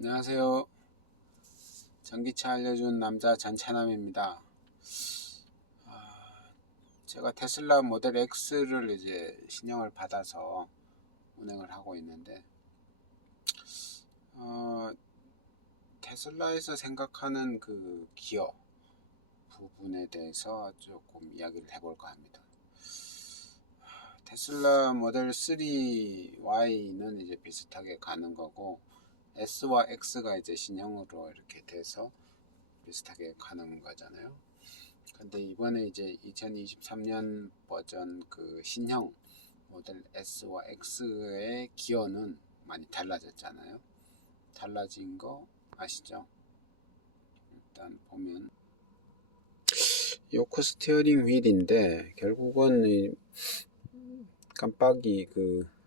안녕하세요. 전기차 알려준 남자 전차남입니다. 제가 테슬라 모델 X를 이제 신형을 받아서 운행을 하고 있는데, 테슬라에서 생각하는 그 기어 부분에 대해서 조금 이야기를 해볼까 합니다. 테슬라 모델 3Y는 이제 비슷하게 가는 거고, S와 X가 이제 신형으로 이렇게 돼서 비슷하게 가는 거잖아요. 근데 이번에 이제 2023년 버전 그 신형 모델 S와 X의 기어는 많이 달라졌잖아요. 달라진 거 아시죠? 일단 보면 요크 스티어링 휠인데 결국은 이 깜빡이 그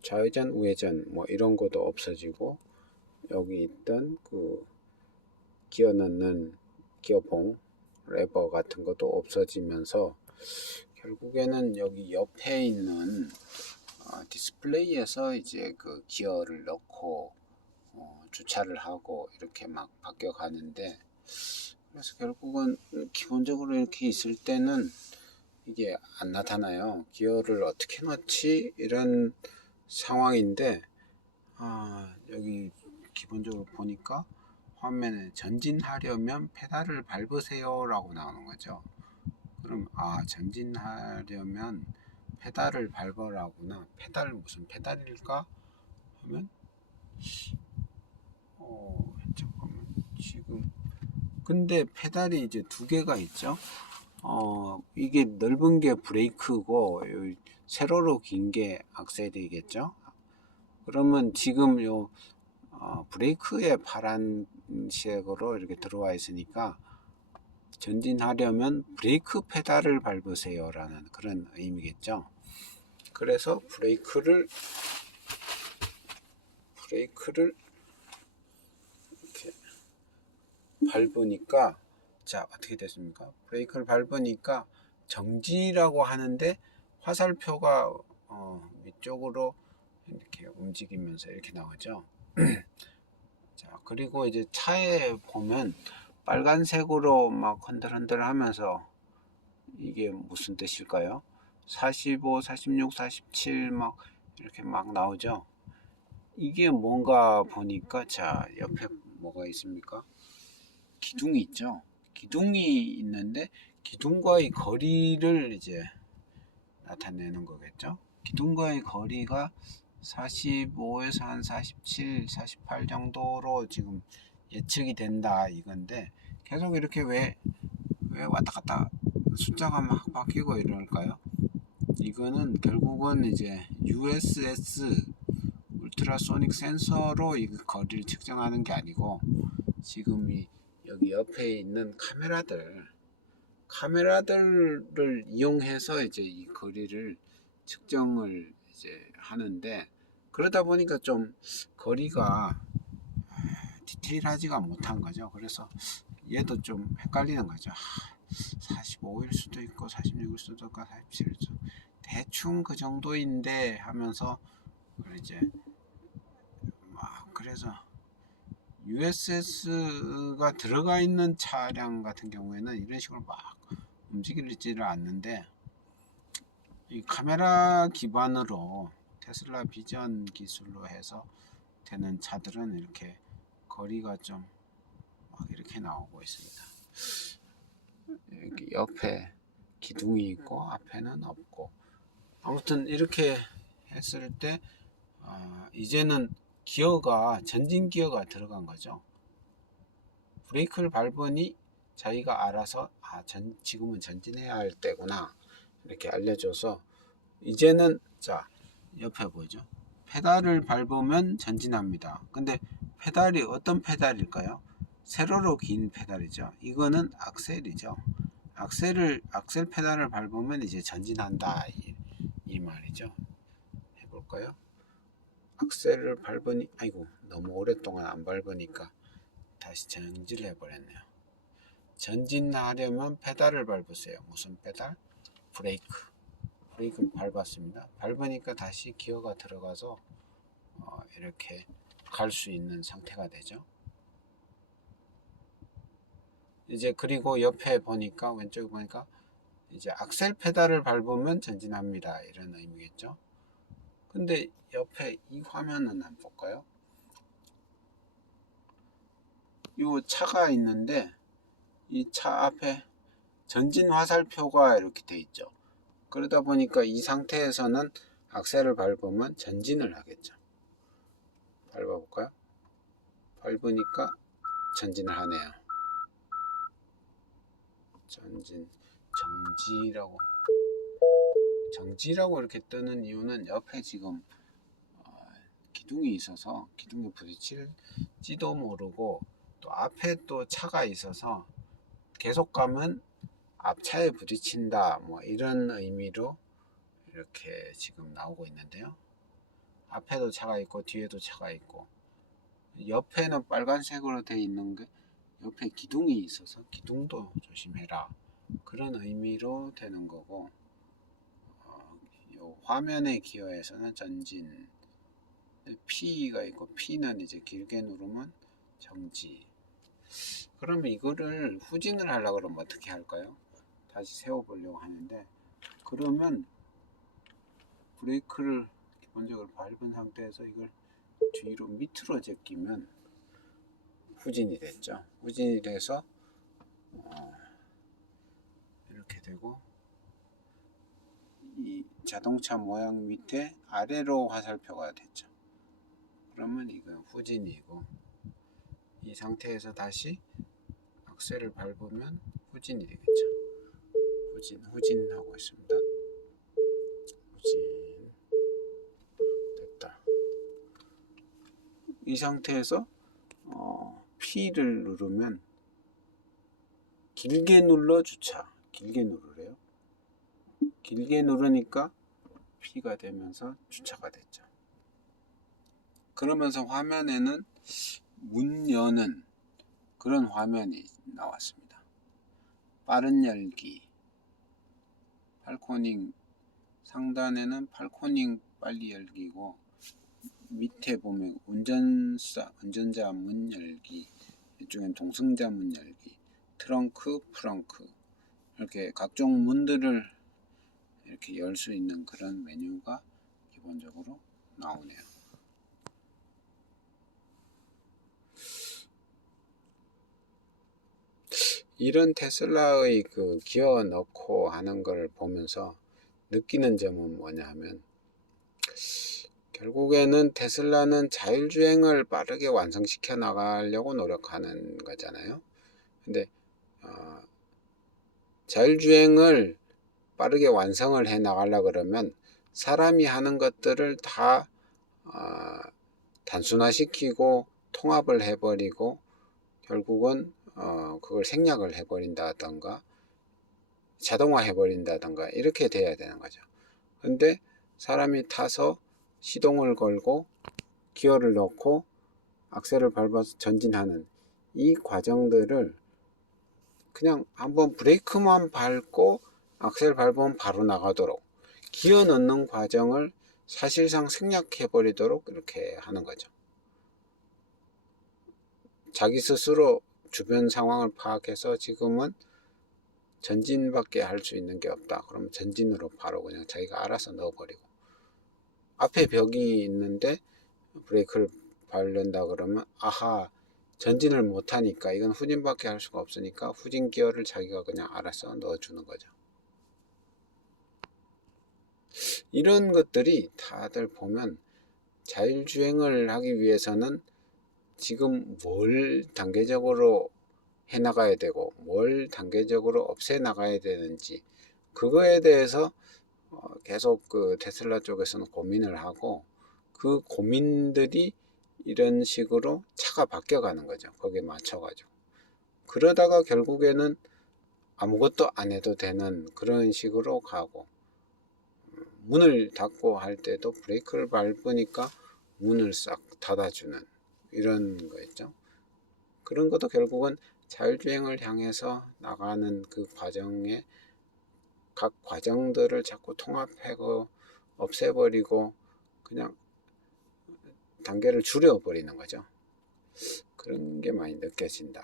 좌회전 우회전 뭐 이런 것도 없어지고, 여기 있던 그 기어 넣는 기어봉 레버 같은 것도 없어지면서 결국에는 여기 옆에 있는 디스플레이에서 이제 그 기어를 넣고 주차를 하고 이렇게 막 바뀌어 가는데, 그래서 결국은 기본적으로 이렇게 있을 때는 이게 안 나타나요. 기어를 어떻게 넣지 이런 상황인데, 여기 기본적으로 보니까 화면에 전진하려면 페달을 밟으세요 라고 나오는 거죠. 그럼 전진하려면 페달을 밟으라구나. 페달 무슨 페달일까 하면 잠깐만, 지금 근데 페달이 이제 두 개가 있죠. 이게 넓은 게 브레이크고 세로로 긴 게 악셀이겠죠. 그러면 지금 요 브레이크에 파란색으로 이렇게 들어와 있으니까 전진하려면 브레이크 페달을 밟으세요 라는 그런 의미겠죠. 그래서 브레이크를 이렇게 밟으니까, 자 어떻게 됐습니까? 브레이크를 밟으니까 정지라고 하는데 화살표가 위쪽으로 이렇게 움직이면서 이렇게 나오죠. 자, 그리고 이제 차에 보면 빨간색으로 막 흔들흔들 하면서, 이게 무슨 뜻일까요? 45, 46, 47 막 이렇게 막 나오죠. 이게 뭔가 보니까, 자 옆에 뭐가 있습니까? 기둥이 있죠. 기둥이 있는데 기둥과의 거리를 이제 나타내는 거겠죠. 기둥과의 거리가 45에서 한 47, 48 정도로 지금 예측이 된다 이건데, 계속 이렇게 왜 왔다 갔다 숫자가 막 바뀌고 이럴까요? 이거는 결국은 이제 USS 울트라소닉 센서로 이 거리를 측정하는 게 아니고, 지금 여기 옆에 있는 카메라들을 이용해서 이제 이 거리를 측정을 이제 하는데, 그러다 보니까 좀 거리가 디테일하지가 못한 거죠. 그래서 얘도 좀 헷갈리는 거죠. 45일 수도 있고 46일 수도 있고 47일 수도 있고, 대충 그 정도인데 하면서 이제 그래서 USS가 들어가 있는 차량 같은 경우에는 이런 식으로 막 움직이지를 않는데, 이 카메라 기반으로 테슬라 비전 기술로 해서 되는 차들은 이렇게 거리가 좀 막 이렇게 나오고 있습니다. 여기 옆에 기둥이 있고 앞에는 없고, 아무튼 이렇게 했을 때 이제는 기어가 전진 기어가 들어간 거죠. 브레이크를 밟으니 자기가 알아서 지금은 전진해야 할 때구나 이렇게 알려줘서, 이제는 자 옆에 보이죠. 페달을 밟으면 전진합니다. 근데 페달이 어떤 페달일까요? 세로로 긴 페달이죠. 이거는 악셀이죠. 악셀 페달을 밟으면 이제 전진한다 이 말이죠. 해볼까요? 악셀을 밟으니, 아이고 너무 오랫동안 안 밟으니까 다시 정지를 해버렸네요. 전진하려면 페달을 밟으세요. 무슨 페달? 브레이크를 밟았습니다. 밟으니까 다시 기어가 들어가서 이렇게 갈 수 있는 상태가 되죠. 이제 그리고 옆에 보니까 왼쪽에 보니까 이제 악셀 페달을 밟으면 전진합니다, 이런 의미겠죠. 근데 옆에 이 화면은 한번 볼까요? 이 차가 있는데 이 차 앞에 전진 화살표가 이렇게 돼 있죠. 그러다 보니까 이 상태에서는 악셀을 밟으면 전진을 하겠죠. 밟아볼까요? 밟으니까 전진을 하네요. 전진, 정지라고 이렇게 뜨는 이유는 옆에 지금 기둥이 있어서 기둥에 부딪힐지도 모르고 또 앞에 또 차가 있어서 계속 가면 앞차에 부딪힌다, 뭐 이런 의미로 이렇게 지금 나오고 있는데요. 앞에도 차가 있고 뒤에도 차가 있고 옆에는 빨간색으로 되어 있는 게 옆에 기둥이 있어서 기둥도 조심해라, 그런 의미로 되는 거고, 요 화면의 기어에서는 전진, P가 있고 P는 이제 길게 누르면 정지. 그러면 이거를 후진을 하려고 그러면 어떻게 할까요? 다시 세워보려고 하는데, 그러면 브레이크를 기본적으로 밟은 상태에서 이걸 뒤로 밑으로 제끼면 후진이 됐죠. 후진이 돼서 이렇게 되고, 이 자동차 모양 밑에 아래로 화살표가 됐죠. 그러면 이건 후진이고, 이 상태에서 다시 악셀을 밟으면 후진이 되겠죠. 후진하고 있습니다. 후진 됐다. 이 상태에서 P를 누르면 길게 눌러 주차. 길게 누르래요. 길게 누르니까 P가 되면서 주차가 됐죠. 그러면서 화면에는 문 여는 그런 화면이 나왔습니다. 빠른 열기, 팔코닝, 상단에는 팔코닝 빨리 열기고, 밑에 보면 운전자 문 열기, 이쪽엔 동승자 문 열기, 트렁크, 프렁크, 이렇게 각종 문들을 이렇게 열 수 있는 그런 메뉴가 기본적으로 나오네요. 이런 테슬라의 그 기어 넣고 하는 걸 보면서 느끼는 점은 뭐냐 하면, 결국에는 테슬라는 자율주행을 빠르게 완성시켜 나가려고 노력하는 거잖아요. 근데 자율주행을 빠르게 완성을 해 나가려 그러면 사람이 하는 것들을 다 단순화시키고 통합을 해버리고 결국은 그걸 생략을 해버린다던가 자동화 해버린다던가 이렇게 돼야 되는 거죠. 근데 사람이 타서 시동을 걸고 기어를 넣고 악셀을 밟아서 전진하는 이 과정들을 그냥 한번 브레이크만 밟고 악셀 밟으면 바로 나가도록 기어 넣는 과정을 사실상 생략해 버리도록 이렇게 하는 거죠. 자기 스스로 주변 상황을 파악해서 지금은 전진밖에 할 수 있는 게 없다. 그러면 전진으로 바로 그냥 자기가 알아서 넣어버리고, 앞에 벽이 있는데 브레이크를 밟는다 그러면 아하, 전진을 못하니까 이건 후진밖에 할 수가 없으니까 후진 기어를 자기가 그냥 알아서 넣어주는 거죠. 이런 것들이 다들 보면 자율주행을 하기 위해서는 지금 뭘 단계적으로 해나가야 되고 뭘 단계적으로 없애나가야 되는지, 그거에 대해서 계속 그 테슬라 쪽에서는 고민을 하고, 그 고민들이 이런 식으로 차가 바뀌어가는 거죠. 거기에 맞춰가지고. 그러다가 결국에는 아무것도 안 해도 되는 그런 식으로 가고, 문을 닫고 할 때도 브레이크를 밟으니까 문을 싹 닫아주는 이런 거였죠. 그런 것도 결국은 자율주행을 향해서 나가는 그 과정에 각 과정들을 자꾸 통합하고 없애버리고 그냥 단계를 줄여버리는 거죠. 그런 게 많이 느껴진다.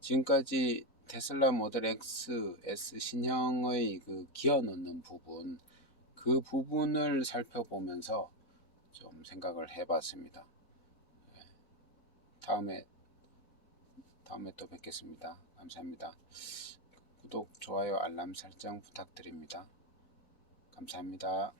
지금까지 테슬라 모델 X, S 신형의 그 기어 넣는 부분, 그 부분을 살펴보면서 좀 생각을 해봤습니다. 다음에 또 뵙겠습니다. 감사합니다. 구독, 좋아요, 알람 설정 부탁드립니다. 감사합니다.